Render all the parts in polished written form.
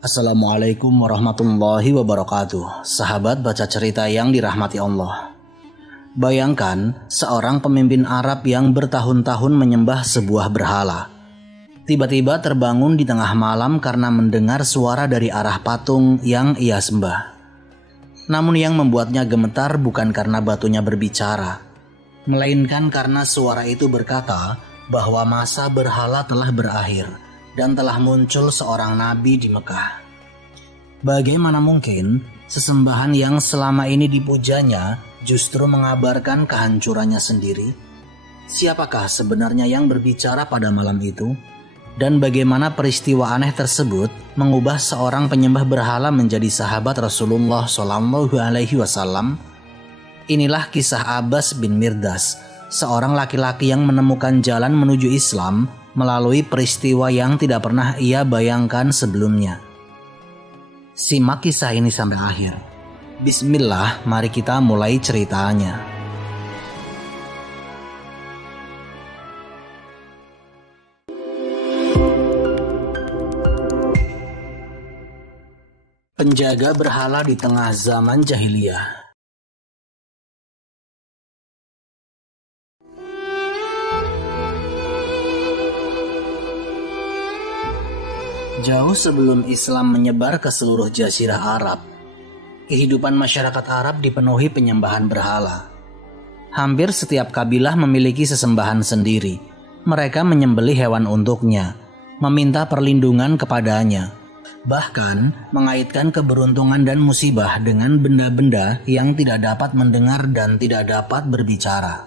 Assalamualaikum warahmatullahi wabarakatuh. Sahabat baca cerita yang dirahmati Allah. Bayangkan seorang pemimpin Arab yang bertahun-tahun menyembah sebuah berhala. Tiba-tiba terbangun di tengah malam karena mendengar suara dari arah patung yang ia sembah. Namun yang membuatnya gemetar bukan karena batunya berbicara, melainkan karena suara itu berkata bahwa masa berhala telah berakhir dan telah muncul seorang nabi di Mekah. Bagaimana mungkin sesembahan yang selama ini dipujanya justru mengabarkan kehancurannya sendiri? Siapakah sebenarnya yang berbicara pada malam itu? Dan bagaimana peristiwa aneh tersebut mengubah seorang penyembah berhala menjadi sahabat Rasulullah SAW? Inilah kisah Abbas bin Mirdas, seorang laki-laki yang menemukan jalan menuju Islam melalui peristiwa yang tidak pernah ia bayangkan sebelumnya. Simak kisah ini sampai akhir. Bismillah, mari kita mulai ceritanya. Penjaga berhala di tengah zaman jahiliyah. Jauh sebelum Islam menyebar ke seluruh jazirah Arab, kehidupan masyarakat Arab dipenuhi penyembahan berhala. Hampir setiap kabilah memiliki sesembahan sendiri. Mereka menyembelih hewan untuknya, meminta perlindungan kepadanya, bahkan mengaitkan keberuntungan dan musibah dengan benda-benda yang tidak dapat mendengar dan tidak dapat berbicara.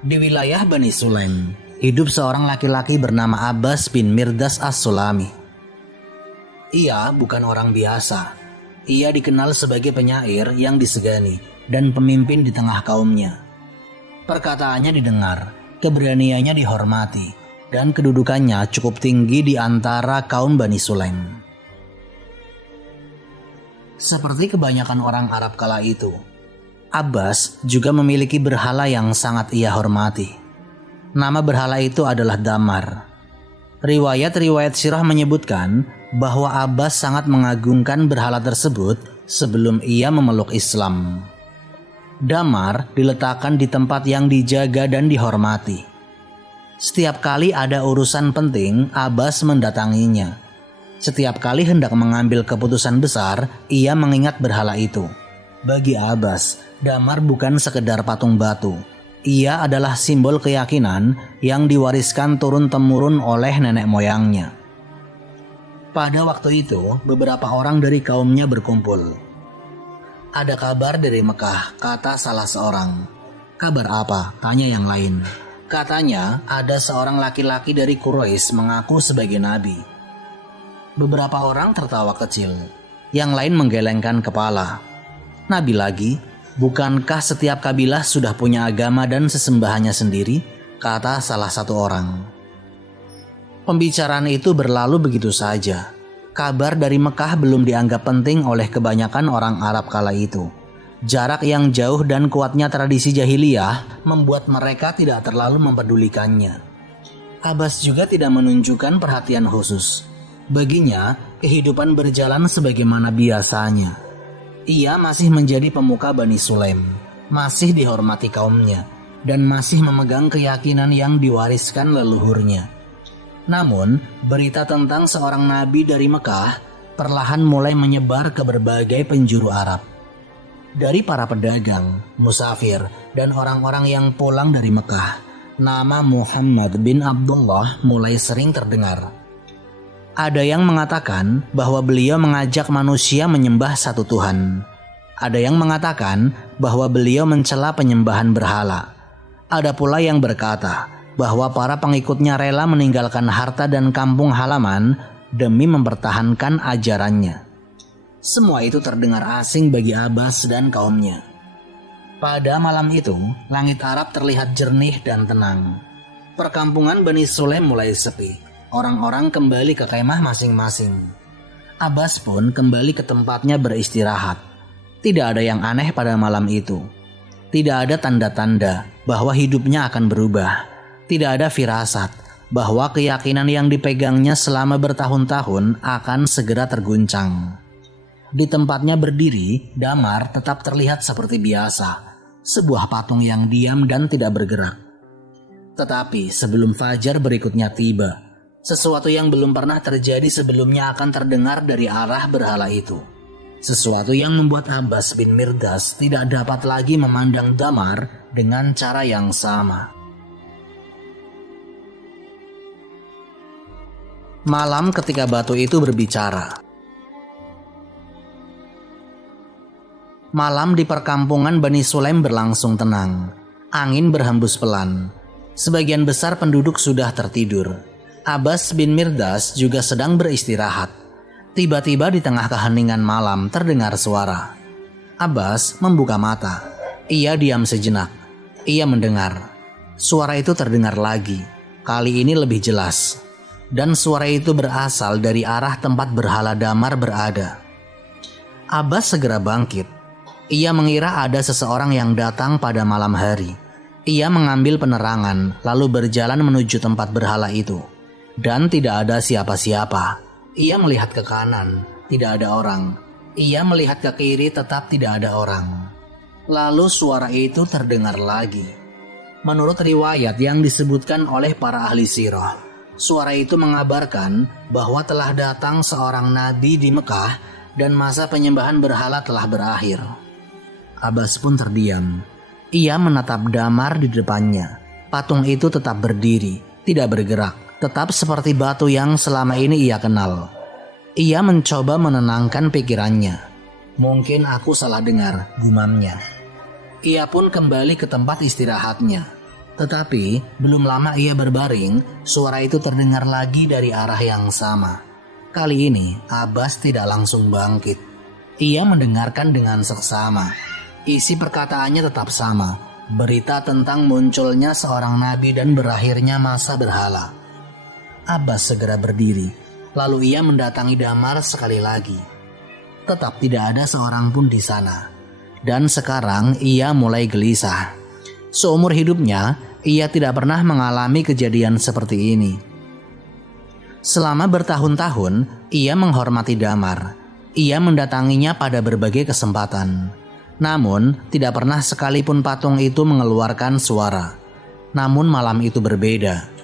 Di wilayah Bani Sulaim, hidup seorang laki-laki bernama Abbas bin Mirdas As-Sulami. Ia bukan orang biasa. Ia dikenal sebagai penyair yang disegani dan pemimpin di tengah kaumnya. Perkataannya didengar, keberaniannya dihormati, dan kedudukannya cukup tinggi di antara kaum Bani Sulaim. Seperti kebanyakan orang Arab kala itu, Abbas juga memiliki berhala yang sangat ia hormati. Nama berhala itu adalah Damar. Riwayat-riwayat sirah menyebutkan bahwa Abbas sangat mengagungkan berhala tersebut sebelum ia memeluk Islam. Damar diletakkan di tempat yang dijaga dan dihormati. Setiap kali ada urusan penting, Abbas mendatanginya. Setiap kali hendak mengambil keputusan besar, ia mengingat berhala itu. Bagi Abbas, Damar bukan sekedar patung batu. Ia adalah simbol keyakinan yang diwariskan turun-temurun oleh nenek moyangnya. Pada waktu itu, beberapa orang dari kaumnya berkumpul. "Ada kabar dari Mekah," kata salah seorang. "Kabar apa?" tanya yang lain. Katanya, ada seorang laki-laki dari Quraisy mengaku sebagai nabi. Beberapa orang tertawa kecil, yang lain menggelengkan kepala. "Nabi lagi? Bukankah setiap kabilah sudah punya agama dan sesembahannya sendiri?" kata salah satu orang. Pembicaraan itu berlalu begitu saja. Kabar dari Mekah belum dianggap penting oleh kebanyakan orang Arab kala itu. Jarak yang jauh dan kuatnya tradisi jahiliyah membuat mereka tidak terlalu mempedulikannya. Abbas juga tidak menunjukkan perhatian khusus. Baginya, kehidupan berjalan sebagaimana biasanya. Ia masih menjadi pemuka Bani Sulaim, masih dihormati kaumnya, dan masih memegang keyakinan yang diwariskan leluhurnya. Namun, berita tentang seorang nabi dari Mekah perlahan mulai menyebar ke berbagai penjuru Arab. Dari para pedagang, musafir, dan orang-orang yang pulang dari Mekah, nama Muhammad bin Abdullah mulai sering terdengar. Ada yang mengatakan bahwa beliau mengajak manusia menyembah satu Tuhan. Ada yang mengatakan bahwa beliau mencela penyembahan berhala. Ada pula yang berkata bahwa para pengikutnya rela meninggalkan harta dan kampung halaman demi mempertahankan ajarannya. Semua itu terdengar asing bagi Abbas dan kaumnya. Pada malam itu, langit Arab terlihat jernih dan tenang. Perkampungan Bani Sulaim mulai sepi. Orang-orang kembali ke kemah masing-masing. Abbas pun kembali ke tempatnya beristirahat. Tidak ada yang aneh pada malam itu. Tidak ada tanda-tanda bahwa hidupnya akan berubah. Tidak ada firasat bahwa keyakinan yang dipegangnya selama bertahun-tahun akan segera terguncang. Di tempatnya berdiri, Damar tetap terlihat seperti biasa, sebuah patung yang diam dan tidak bergerak. Tetapi sebelum fajar berikutnya tiba, sesuatu yang belum pernah terjadi sebelumnya akan terdengar dari arah berhala itu. Sesuatu yang membuat Abbas bin Mirdas tidak dapat lagi memandang Damar dengan cara yang sama. Malam ketika batu itu berbicara. Malam di perkampungan Bani Sulaim berlangsung tenang. Angin berhembus pelan. Sebagian besar penduduk sudah tertidur. Abbas bin Mirdas juga sedang beristirahat. Tiba-tiba di tengah keheningan malam terdengar suara. Abbas membuka mata. Ia diam sejenak. Ia mendengar. Suara itu terdengar lagi. Kali ini lebih jelas. Dan suara itu berasal dari arah tempat berhala Damar berada. Abbas segera bangkit. Ia mengira ada seseorang yang datang pada malam hari. Ia mengambil penerangan lalu berjalan menuju tempat berhala itu. Dan tidak ada siapa-siapa. Ia melihat ke kanan, tidak ada orang. Ia melihat ke kiri, tetap tidak ada orang. Lalu suara itu terdengar lagi. Menurut riwayat yang disebutkan oleh para ahli sirah, suara itu mengabarkan bahwa telah datang seorang nabi di Mekah dan masa penyembahan berhala telah berakhir. Abbas pun terdiam. Ia menatap Damar di depannya. Patung itu tetap berdiri, tidak bergerak, tetap seperti batu yang selama ini ia kenal. Ia mencoba menenangkan pikirannya. Mungkin aku salah dengar, gumamnya. Ia pun kembali ke tempat istirahatnya. Tetapi belum lama ia berbaring, suara itu terdengar lagi dari arah yang sama. Kali ini Abbas tidak langsung bangkit. Ia mendengarkan dengan seksama. Isi perkataannya tetap sama. Berita tentang munculnya seorang nabi dan berakhirnya masa berhala. Abbas segera berdiri. Lalu ia mendatangi Damar sekali lagi. Tetap tidak ada seorang pun di sana. Dan sekarang ia mulai gelisah. Seumur hidupnya, ia tidak pernah mengalami kejadian seperti ini. Selama bertahun-tahun, ia menghormati Damar. Ia mendatanginya pada berbagai kesempatan. Namun, tidak pernah sekalipun patung itu mengeluarkan suara. Namun malam itu berbeda.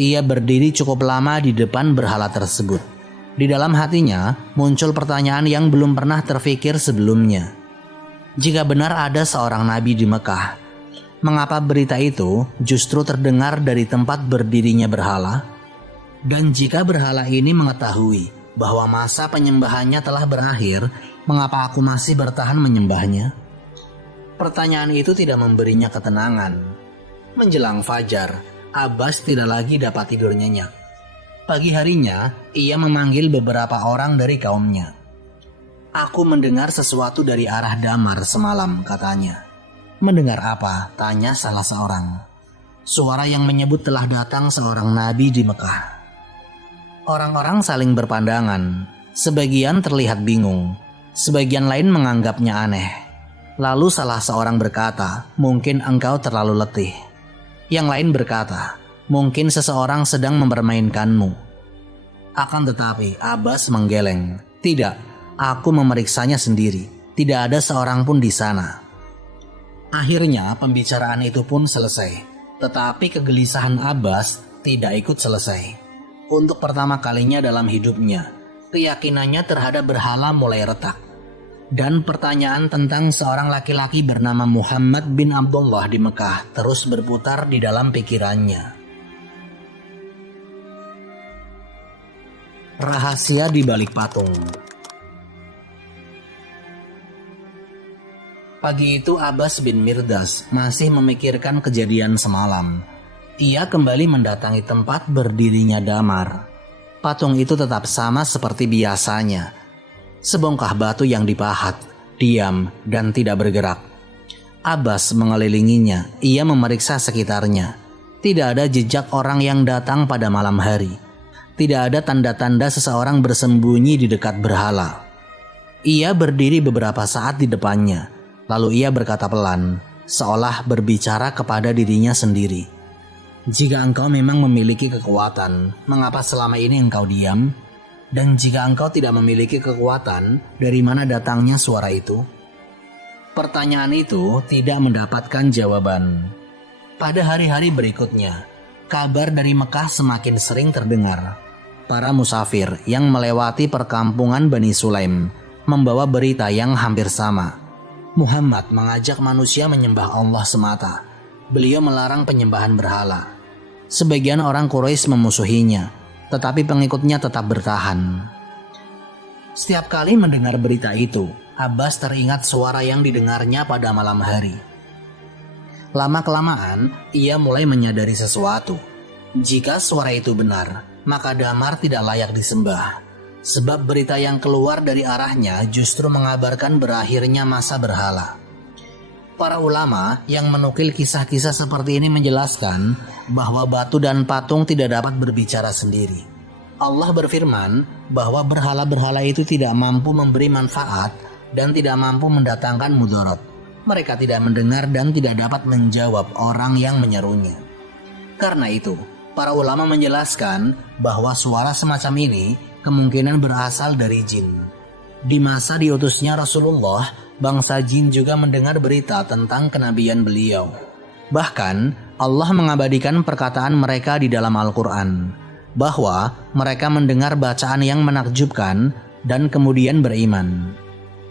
Ia berdiri cukup lama di depan berhala tersebut. Di dalam hatinya, muncul pertanyaan yang belum pernah terfikir sebelumnya. Jika benar ada seorang nabi di Mekah, mengapa berita itu justru terdengar dari tempat berdirinya berhala? Dan jika berhala ini mengetahui bahwa masa penyembahannya telah berakhir, mengapa aku masih bertahan menyembahnya? Pertanyaan itu tidak memberinya ketenangan. Menjelang fajar, Abbas tidak lagi dapat tidur nyenyak. Pagi harinya, ia memanggil beberapa orang dari kaumnya. Aku mendengar sesuatu dari arah Damar semalam, katanya. Mendengar apa? Tanya salah seorang. Suara yang menyebut telah datang seorang nabi di Mekah. Orang-orang saling berpandangan. Sebagian terlihat bingung. Sebagian lain menganggapnya aneh. Lalu salah seorang berkata, mungkin engkau terlalu letih. Yang lain berkata, mungkin seseorang sedang mempermainkanmu. Akan tetapi Abbas menggeleng. Tidak. Aku memeriksanya sendiri. Tidak ada seorang pun di sana. Akhirnya pembicaraan itu pun selesai. Tetapi kegelisahan Abbas tidak ikut selesai. Untuk pertama kalinya dalam hidupnya, keyakinannya terhadap berhala mulai retak. Dan pertanyaan tentang seorang laki-laki bernama Muhammad bin Abdullah di Mekah terus berputar di dalam pikirannya. Rahasia di balik patung. Pagi itu Abbas bin Mirdas masih memikirkan kejadian semalam. Ia kembali mendatangi tempat berdirinya Damar. Patung itu tetap sama seperti biasanya. Sebongkah batu yang dipahat, diam dan tidak bergerak. Abbas mengelilinginya, ia memeriksa sekitarnya. Tidak ada jejak orang yang datang pada malam hari. Tidak ada tanda-tanda seseorang bersembunyi di dekat berhala. Ia berdiri beberapa saat di depannya. Lalu ia berkata pelan, seolah berbicara kepada dirinya sendiri. Jika engkau memang memiliki kekuatan, mengapa selama ini engkau diam? Dan jika engkau tidak memiliki kekuatan, dari mana datangnya suara itu? Pertanyaan itu tidak mendapatkan jawaban. Pada hari-hari berikutnya, kabar dari Mekah semakin sering terdengar. Para musafir yang melewati perkampungan Bani Sulaim membawa berita yang hampir sama. Muhammad mengajak manusia menyembah Allah semata. Beliau melarang penyembahan berhala. Sebagian orang Quraisy memusuhinya, tetapi pengikutnya tetap bertahan. Setiap kali mendengar berita itu, Abbas teringat suara yang didengarnya pada malam hari. Lama-kelamaan, ia mulai menyadari sesuatu. Jika suara itu benar, maka Damar tidak layak disembah. Sebab berita yang keluar dari arahnya justru mengabarkan berakhirnya masa berhala. Para ulama yang menukil kisah-kisah seperti ini menjelaskan bahwa batu dan patung tidak dapat berbicara sendiri. Allah berfirman bahwa berhala-berhala itu tidak mampu memberi manfaat dan tidak mampu mendatangkan mudarat. Mereka tidak mendengar dan tidak dapat menjawab orang yang menyerunya. Karena itu, para ulama menjelaskan bahwa suara semacam ini kemungkinan berasal dari jin. Di masa diutusnya Rasulullah, bangsa jin juga mendengar berita tentang kenabian beliau. Bahkan, Allah mengabadikan perkataan mereka di dalam Al-Quran, bahwa mereka mendengar bacaan yang menakjubkan dan kemudian beriman.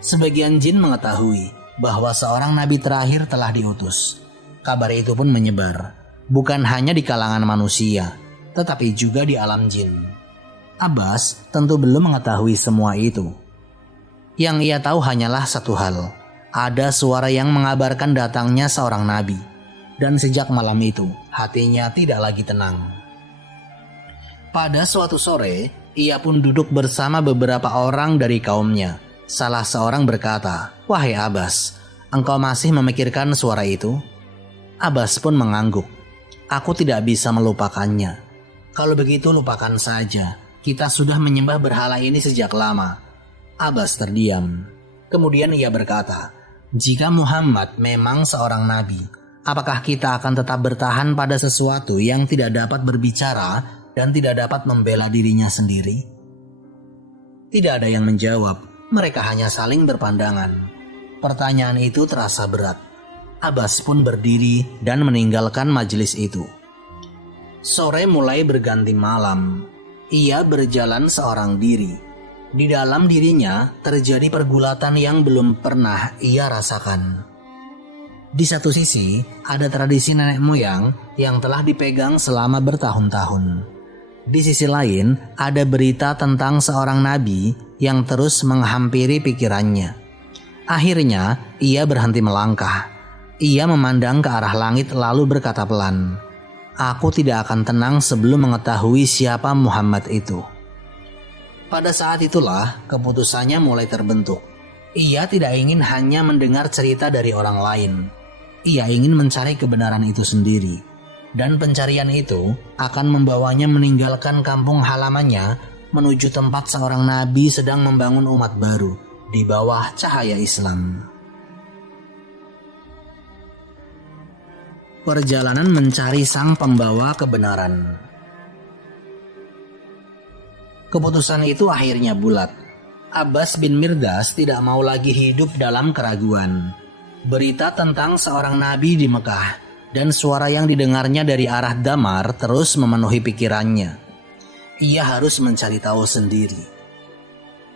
Sebagian jin mengetahui bahwa seorang nabi terakhir telah diutus. Kabar itu pun menyebar, bukan hanya di kalangan manusia, tetapi juga di alam jin. Abbas tentu belum mengetahui semua itu. Yang ia tahu hanyalah satu hal, ada suara yang mengabarkan datangnya seorang nabi. Dan sejak malam itu, hatinya tidak lagi tenang. Pada suatu sore, ia pun duduk bersama beberapa orang dari kaumnya. Salah seorang berkata, "Wahai Abbas, engkau masih memikirkan suara itu?" Abbas pun mengangguk. "Aku tidak bisa melupakannya." "Kalau begitu lupakan saja. Kita sudah menyembah berhala ini sejak lama." Abbas terdiam. Kemudian ia berkata, "Jika Muhammad memang seorang nabi, apakah kita akan tetap bertahan pada sesuatu yang tidak dapat berbicara dan tidak dapat membela dirinya sendiri?" Tidak ada yang menjawab. Mereka hanya saling berpandangan. Pertanyaan itu terasa berat. Abbas pun berdiri dan meninggalkan majelis itu. Sore mulai berganti malam. Ia berjalan seorang diri. Di dalam dirinya terjadi pergulatan yang belum pernah ia rasakan. Di satu sisi, ada tradisi nenek moyang yang telah dipegang selama bertahun-tahun. Di sisi lain, ada berita tentang seorang nabi yang terus menghampiri pikirannya. Akhirnya, ia berhenti melangkah. Ia memandang ke arah langit lalu berkata pelan, "Aku tidak akan tenang sebelum mengetahui siapa Muhammad itu." Pada saat itulah keputusannya mulai terbentuk. Ia tidak ingin hanya mendengar cerita dari orang lain. Ia ingin mencari kebenaran itu sendiri. Dan pencarian itu akan membawanya meninggalkan kampung halamannya menuju tempat seorang nabi sedang membangun umat baru di bawah cahaya Islam. Perjalanan mencari sang pembawa kebenaran. Keputusan itu akhirnya bulat. Abbas bin Mirdas tidak mau lagi hidup dalam keraguan. Berita tentang seorang nabi di Mekah dan suara yang didengarnya dari arah Damar terus memenuhi pikirannya. Ia harus mencari tahu sendiri.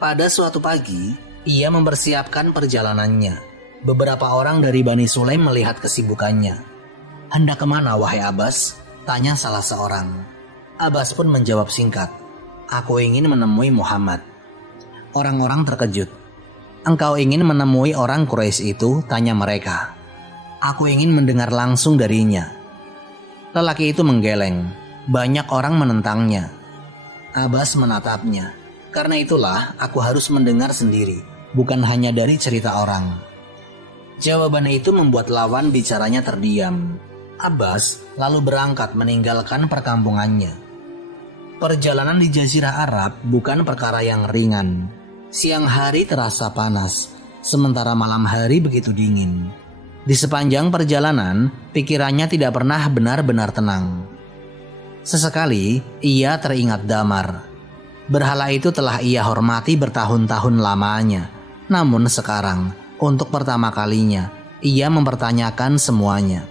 Pada suatu pagi, ia mempersiapkan perjalanannya. Beberapa orang dari Bani Sulaim melihat kesibukannya. "Hendak kemana, wahai Abbas?" tanya salah seorang. Abbas pun menjawab singkat, "Aku ingin menemui Muhammad." Orang-orang terkejut. "Engkau ingin menemui orang Quraisy itu?" tanya mereka. "Aku ingin mendengar langsung darinya." Lelaki itu menggeleng. Banyak orang menentangnya. Abbas menatapnya. "Karena itulah aku harus mendengar sendiri, bukan hanya dari cerita orang." Jawaban itu membuat lawan bicaranya terdiam. Abbas lalu berangkat meninggalkan perkampungannya. Perjalanan di Jazirah Arab bukan perkara yang ringan. Siang hari terasa panas, sementara malam hari begitu dingin. Di sepanjang perjalanan, pikirannya tidak pernah benar-benar tenang. Sesekali ia teringat Damar. Berhala itu telah ia hormati bertahun-tahun lamanya. Namun sekarang, untuk pertama kalinya, ia mempertanyakan semuanya.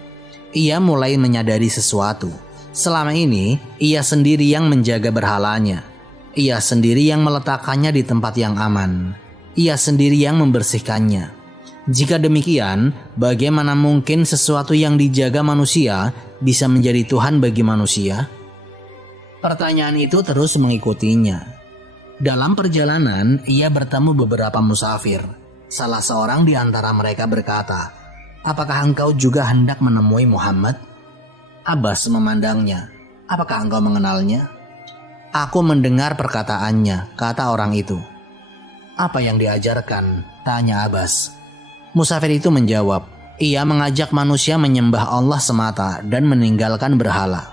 Ia mulai menyadari sesuatu. Selama ini, ia sendiri yang menjaga berhalanya. Ia sendiri yang meletakkannya di tempat yang aman. Ia sendiri yang membersihkannya. Jika demikian, bagaimana mungkin sesuatu yang dijaga manusia bisa menjadi Tuhan bagi manusia? Pertanyaan itu terus mengikutinya. Dalam perjalanan, ia bertemu beberapa musafir. Salah seorang di antara mereka berkata, "Apakah engkau juga hendak menemui Muhammad?" Abbas memandangnya. "Apakah engkau mengenalnya?" "Aku mendengar perkataannya," kata orang itu. "Apa yang diajarkan?" tanya Abbas. Musafir itu menjawab, "Ia mengajak manusia menyembah Allah semata dan meninggalkan berhala."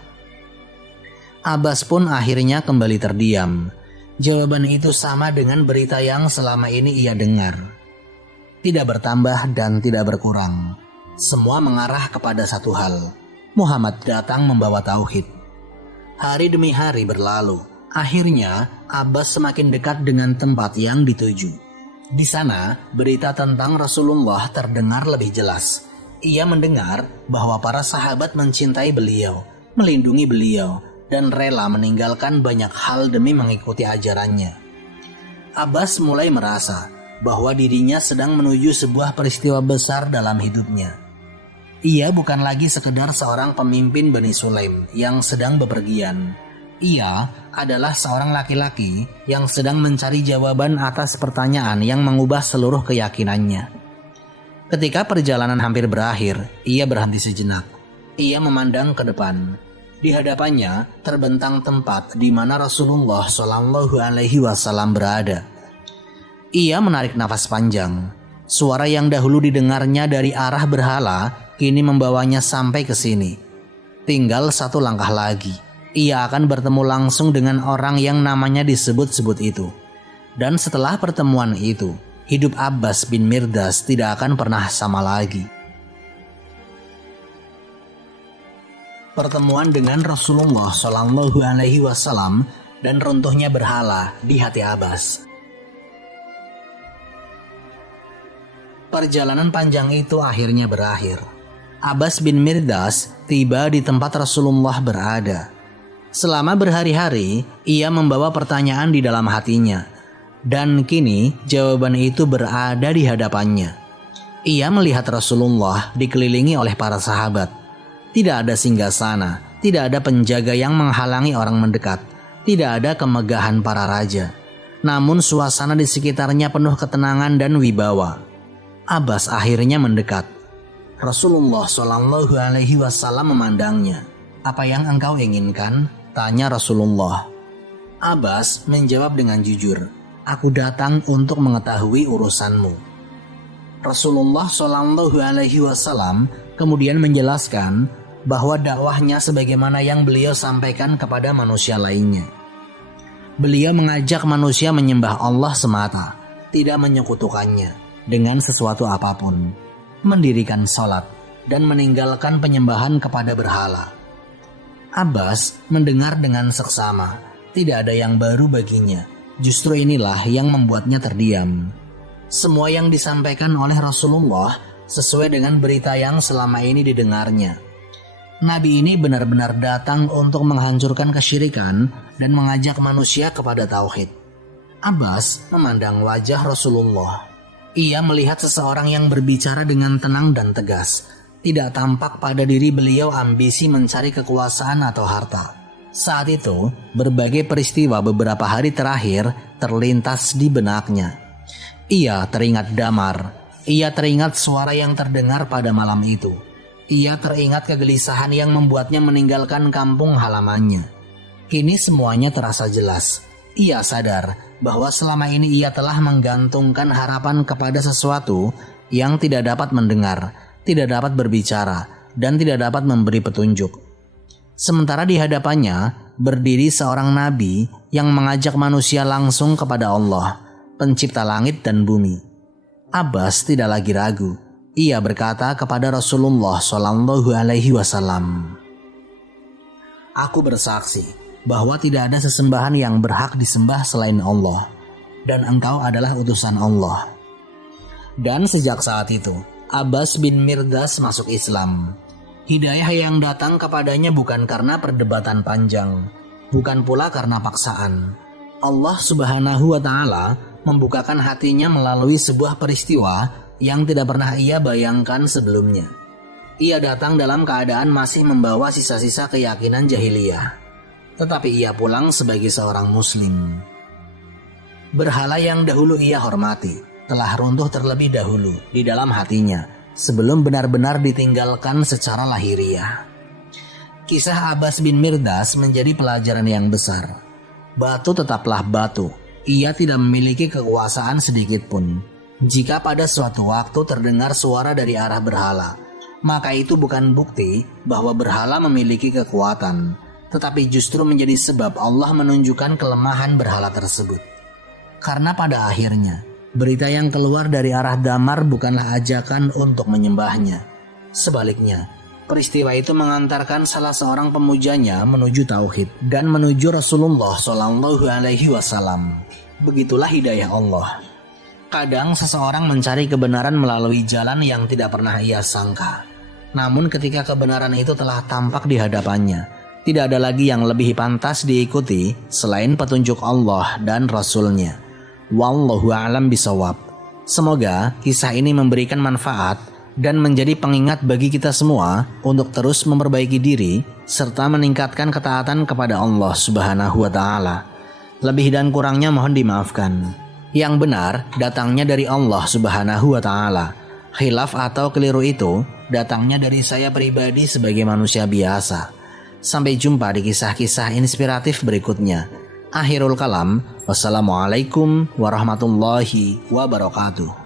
Abbas pun akhirnya kembali terdiam. Jawaban itu sama dengan berita yang selama ini ia dengar. Tidak bertambah dan tidak berkurang. Semua mengarah kepada satu hal. Muhammad datang membawa tauhid. Hari demi hari berlalu. Akhirnya Abbas semakin dekat dengan tempat yang dituju. Di sana berita tentang Rasulullah terdengar lebih jelas. Ia mendengar bahwa para sahabat mencintai beliau, melindungi beliau, dan rela meninggalkan banyak hal demi mengikuti ajarannya. Abbas mulai merasa bahwa dirinya sedang menuju sebuah peristiwa besar dalam hidupnya. Ia bukan lagi sekedar seorang pemimpin Bani Sulaim yang sedang bepergian. Ia adalah seorang laki-laki yang sedang mencari jawaban atas pertanyaan yang mengubah seluruh keyakinannya. Ketika perjalanan hampir berakhir, ia berhenti sejenak. Ia memandang ke depan. Di hadapannya terbentang tempat di mana Rasulullah SAW berada. Ia menarik nafas panjang. Suara yang dahulu didengarnya dari arah berhala kini membawanya sampai ke sini. Tinggal satu langkah lagi. Ia akan bertemu langsung dengan orang yang namanya disebut-sebut itu. Dan setelah pertemuan itu, hidup Abbas bin Mirdas tidak akan pernah sama lagi. Pertemuan dengan Rasulullah SAW dan runtuhnya berhala di hati Abbas. Perjalanan panjang itu akhirnya berakhir. Abbas bin Mirdas tiba di tempat Rasulullah berada. Selama berhari-hari, ia membawa pertanyaan di dalam hatinya. Dan kini jawaban itu berada di hadapannya. Ia melihat Rasulullah dikelilingi oleh para sahabat. Tidak ada singgasana, tidak ada penjaga yang menghalangi orang mendekat, tidak ada kemegahan para raja. Namun suasana di sekitarnya penuh ketenangan dan wibawa. Abbas akhirnya mendekat. Rasulullah SAW memandangnya. "Apa yang engkau inginkan?" tanya Rasulullah. Abbas menjawab dengan jujur, "Aku datang untuk mengetahui urusanmu." Rasulullah SAW kemudian menjelaskan bahwa dakwahnya sebagaimana yang beliau sampaikan kepada manusia lainnya. Beliau mengajak manusia menyembah Allah semata, tidak menyekutukannya dengan sesuatu apapun, mendirikan sholat, dan meninggalkan penyembahan kepada berhala. Abbas mendengar dengan seksama, tidak ada yang baru baginya. Justru inilah yang membuatnya terdiam. Semua yang disampaikan oleh Rasulullah sesuai dengan berita yang selama ini didengarnya. Nabi ini benar-benar datang untuk menghancurkan kesyirikan dan mengajak manusia kepada tauhid. Abbas memandang wajah Rasulullah. Ia melihat seseorang yang berbicara dengan tenang dan tegas. Tidak tampak pada diri beliau ambisi mencari kekuasaan atau harta. Saat itu, berbagai peristiwa beberapa hari terakhir terlintas di benaknya. Ia teringat Damar. Ia teringat suara yang terdengar pada malam itu. Ia teringat kegelisahan yang membuatnya meninggalkan kampung halamannya. Kini semuanya terasa jelas. Ia sadar bahwa selama ini ia telah menggantungkan harapan kepada sesuatu yang tidak dapat mendengar, tidak dapat berbicara, dan tidak dapat memberi petunjuk. Sementara di hadapannya berdiri seorang nabi yang mengajak manusia langsung kepada Allah, pencipta langit dan bumi. Abbas tidak lagi ragu. Ia berkata kepada Rasulullah SAW, Aku bersaksi bahwa tidak ada sesembahan yang berhak disembah selain Allah, dan engkau adalah utusan Allah. Dan sejak saat itu, Abbas bin Mirdas masuk Islam. Hidayah yang datang kepadanya bukan karena perdebatan panjang, bukan pula karena paksaan. Allah Subhanahu wa Ta'ala membukakan hatinya melalui sebuah peristiwa yang tidak pernah ia bayangkan sebelumnya. Ia datang dalam keadaan masih membawa sisa-sisa keyakinan jahiliyah, tetapi ia pulang sebagai seorang muslim. Berhala yang dahulu ia hormati telah runtuh terlebih dahulu di dalam hatinya sebelum benar-benar ditinggalkan secara lahiriah. Kisah Abbas bin Mirdas menjadi pelajaran yang besar. Batu tetaplah batu, ia tidak memiliki kekuasaan sedikit pun. Jika pada suatu waktu terdengar suara dari arah berhala, maka itu bukan bukti bahwa berhala memiliki kekuatan, tetapi justru menjadi sebab Allah menunjukkan kelemahan berhala tersebut. Karena pada akhirnya, berita yang keluar dari arah damar bukanlah ajakan untuk menyembahnya. Sebaliknya, peristiwa itu mengantarkan salah seorang pemujanya menuju tauhid dan menuju Rasulullah SAW. Begitulah hidayah Allah. Kadang seseorang mencari kebenaran melalui jalan yang tidak pernah ia sangka. Namun ketika kebenaran itu telah tampak di hadapannya, tidak ada lagi yang lebih pantas diikuti selain petunjuk Allah dan Rasul-Nya. Wallahu a'lam bishawab. Semoga kisah ini memberikan manfaat dan menjadi pengingat bagi kita semua untuk terus memperbaiki diri serta meningkatkan ketaatan kepada Allah Subhanahu wa Ta'ala. Lebih dan kurangnya mohon dimaafkan. Yang benar datangnya dari Allah Subhanahu wa Ta'ala. Khilaf atau keliru itu datangnya dari saya pribadi sebagai manusia biasa. Sampai jumpa di kisah-kisah inspiratif berikutnya. Akhirul kalam, wassalamualaikum warahmatullahi wabarakatuh.